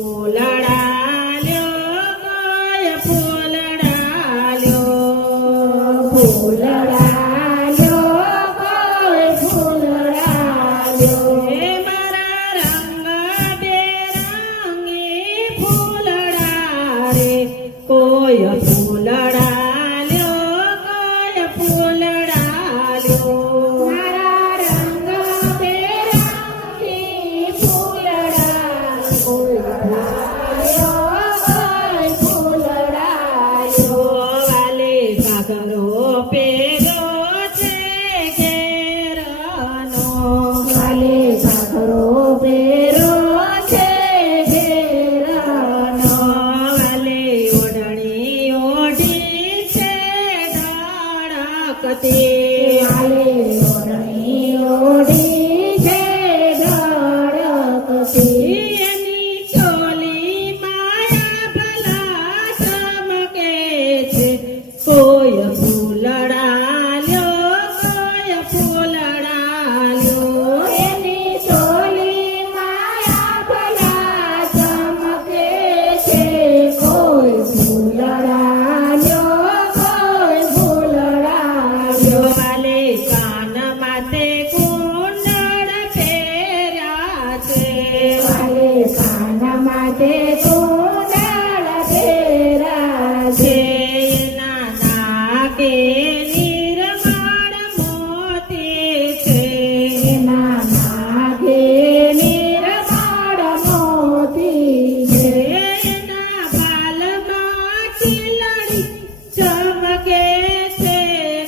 ફૂલડાલ્યો કોઈ ફૂલડાલ્યો ફૂલડાલ્યો કોઈ ફૂલડાલ્યો હે મારા રંગ બેરંગી ફૂલડા રે કોઈ ફૂલડાલ્યો કોઈ ફૂલડાલ્યો મારા રંગ બેરંગી ફૂલડા ફૂલડાલ્યો કોઈ ફૂલડાલ્યો વાલે ઘાઘરો પહેર્યો છે ઘેરનો વાલે ઘાઘરો પહેરો છે ઘેરનો વાલે ઓઢણી ઓઢી છે ધડકતી વાલે ઓઢણી ઓઢી છે ધડકતી એની ચોલી માયા ભલા ચમકે છે કોઈ ફૂલડાલ્યો કોઈ ફૂલડાલ્યો એની ચોલી માયા ભલા ચમકે છે કોઈ ફૂલડાલ્યો કોઈ ફૂલડાલ્યો વાલે કાન માથે કુંડળ પહેર્યા છે વાલે કાનમાં તે કુંડળ પહેરા છે એના નાકે નિર્મળ મોતી છે એના નાગે નિર્મળ મોતી છે એના બાલમાં ખીલડી ચમકે છે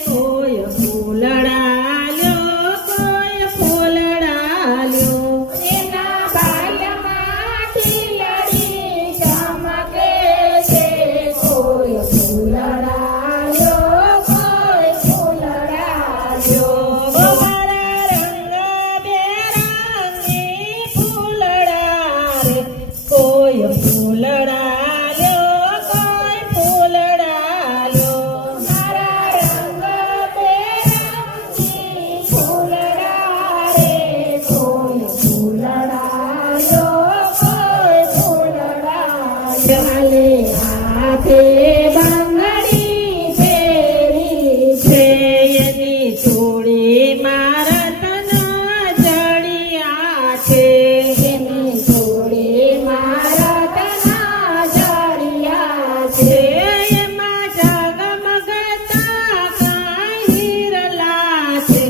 કોઈ ફૂલડાલ્યો કોઈ ફૂલડાલ્યો એના બાલમાં ખીલડી ચમકે છે કોઈ ફૂલડાલ્યો કોઈ ફૂલડાલ્યો મારા રંગ બેરંગી ફૂલડા રે કોઈ ફૂલડાલ્યો કોઈ ફૂલડાલ્યો મારા રંગ બેરંગી ફૂલડા રે કોઈ ફૂલડાલ્યો કોઈ ફૂલડાલ્યો હાલે હાથે બંગડી પહેરી છે એની ચોળી મારતના જડિયા છે એની જોડે મારા તના જડિયા છે એમાં ઝગમગતા કાંઈ હિરલા છે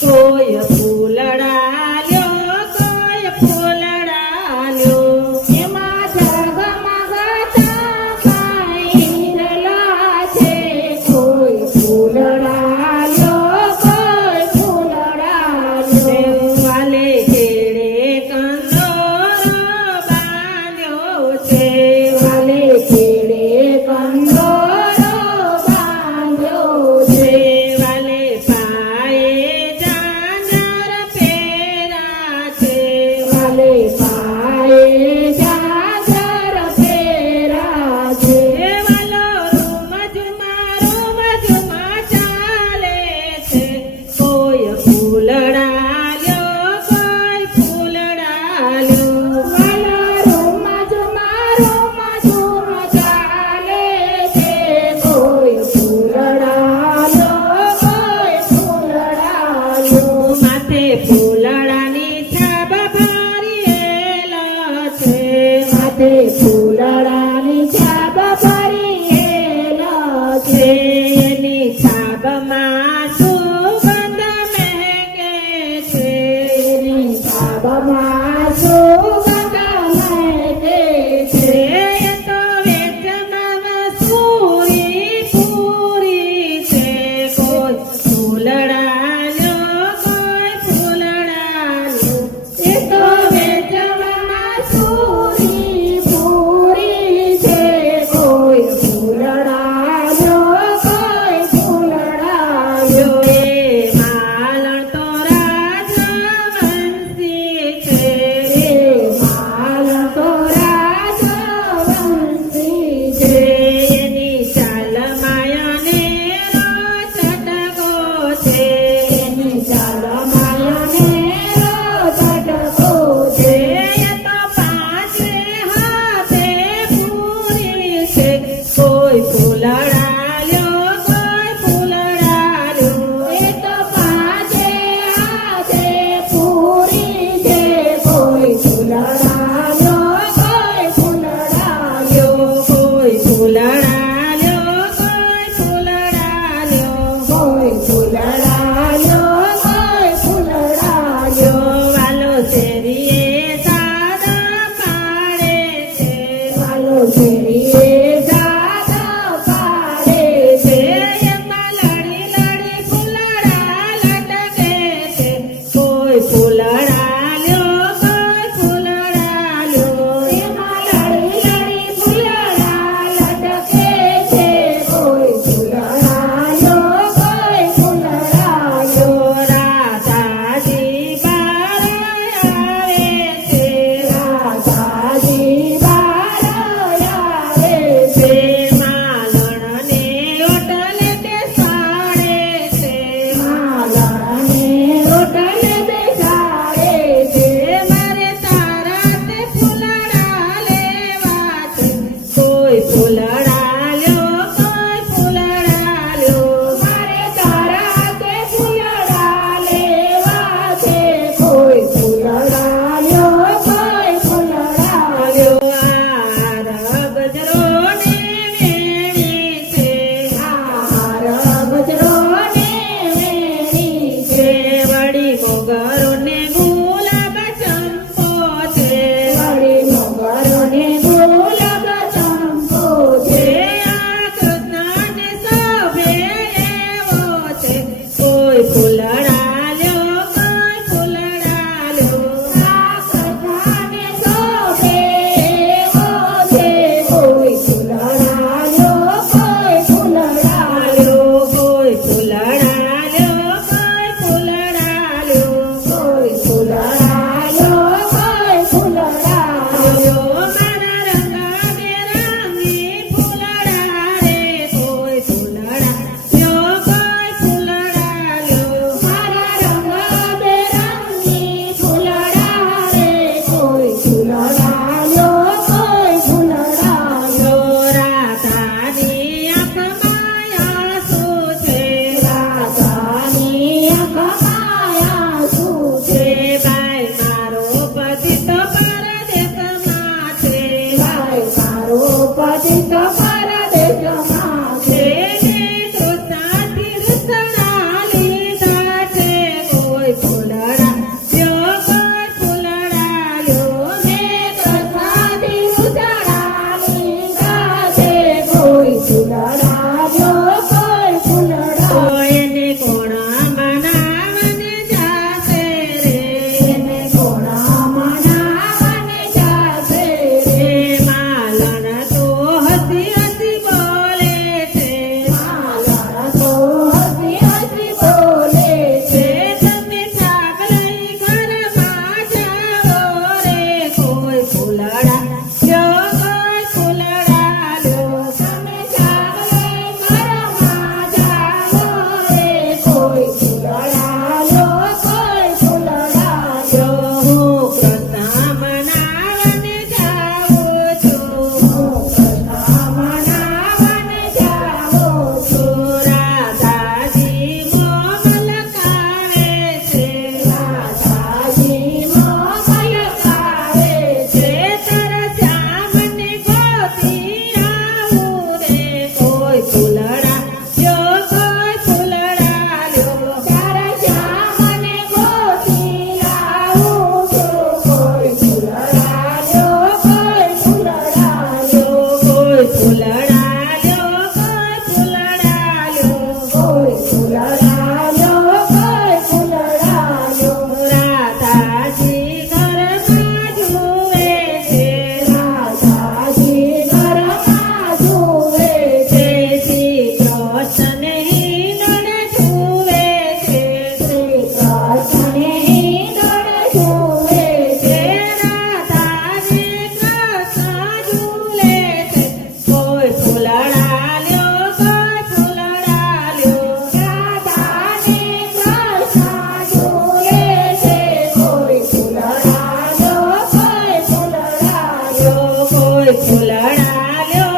કોઈ ફૂલડાલ્યો કોઈ ફૂલડાલ્યો એમાં ઝગમગતા કાંઈ હીરલા છે કોઈ ફૂલડાલ્યો કોઈ ફૂલડાલ્યો વાલે કેળે કંદોરો બાંધ્યો છે વાલે કેળે કંદોરો બાંધ્યો છે વાલે પાયે ઝાંઝર પહેરા છે વાલે પાયે ઝાંઝર પહેરા છે વાલો રૂમ ઝુમા ચાલે છે કોઈ ફૂલડાલ્યો કોઈ ફૂલડાલ્યો વાલા રૂમ ઝુમ ચાલે છે કોઈ ફૂલડાલ્યો કોઈ ફૂલડાલ્યો માથે ફૂલડાની છાપ ભરેલા છે માથે ફૂલડાની છાપ ભરેલા છે એની છાપમાં સુગંધ મહેકે છે એની છાપમાં સુગંધ મહેકે છે એ તો વેચમાં પૂરી છે કોઈ ફૂલડાલ્યો કોઈ ફૂલડાલ્યો એ તો વેચવામાં પૂરી લ્યો કોઈ ફૂલડા લ્યો તમે ચાલે ઘરમાં જાઓ રે કોઈ ફૂલડા લો કોઈ ફૂલડા લો હું કૃષ્ણ મનાવને જાઉં છું મનાવને જાઓ છો રાધાજી મોમલ કાવે છે રાધાજી મોમલ કાવે છે તરસ્યામને ગોતી આવું રે કોઈ ફૂલડા લ્યો કોઈ ફૂલડા લ્યો તારા શ્યામને ગોતી લાવું છું કોઈ ફૂલડા લો કોઈ ફૂલડા લો કોઈ ફૂલડા લ્યો કોઈ ફૂલડા લ્યો કોઈ ફૂલડા લો કોઈ ફૂલડા લો રાધાજી ઘરમાં જુએ છે રાધાજી ઘરમાં જુએ છે શ્રી કૃષ્ણને હિંડોળે જુએ છે શ્રી કૃષ્ણને હિંડોળે જુએ છે રાધાજી કૃષ્ણ ઝૂલે છે કોઈ ફૂલડા લ્યો કોઈ ફૂલડા લ્યો રાધાને કૃષ્ણ જુએ છે કોઈ ફૂલડા લો કોઈ ફૂલડા લો કોઈ ફૂલડા લ્યો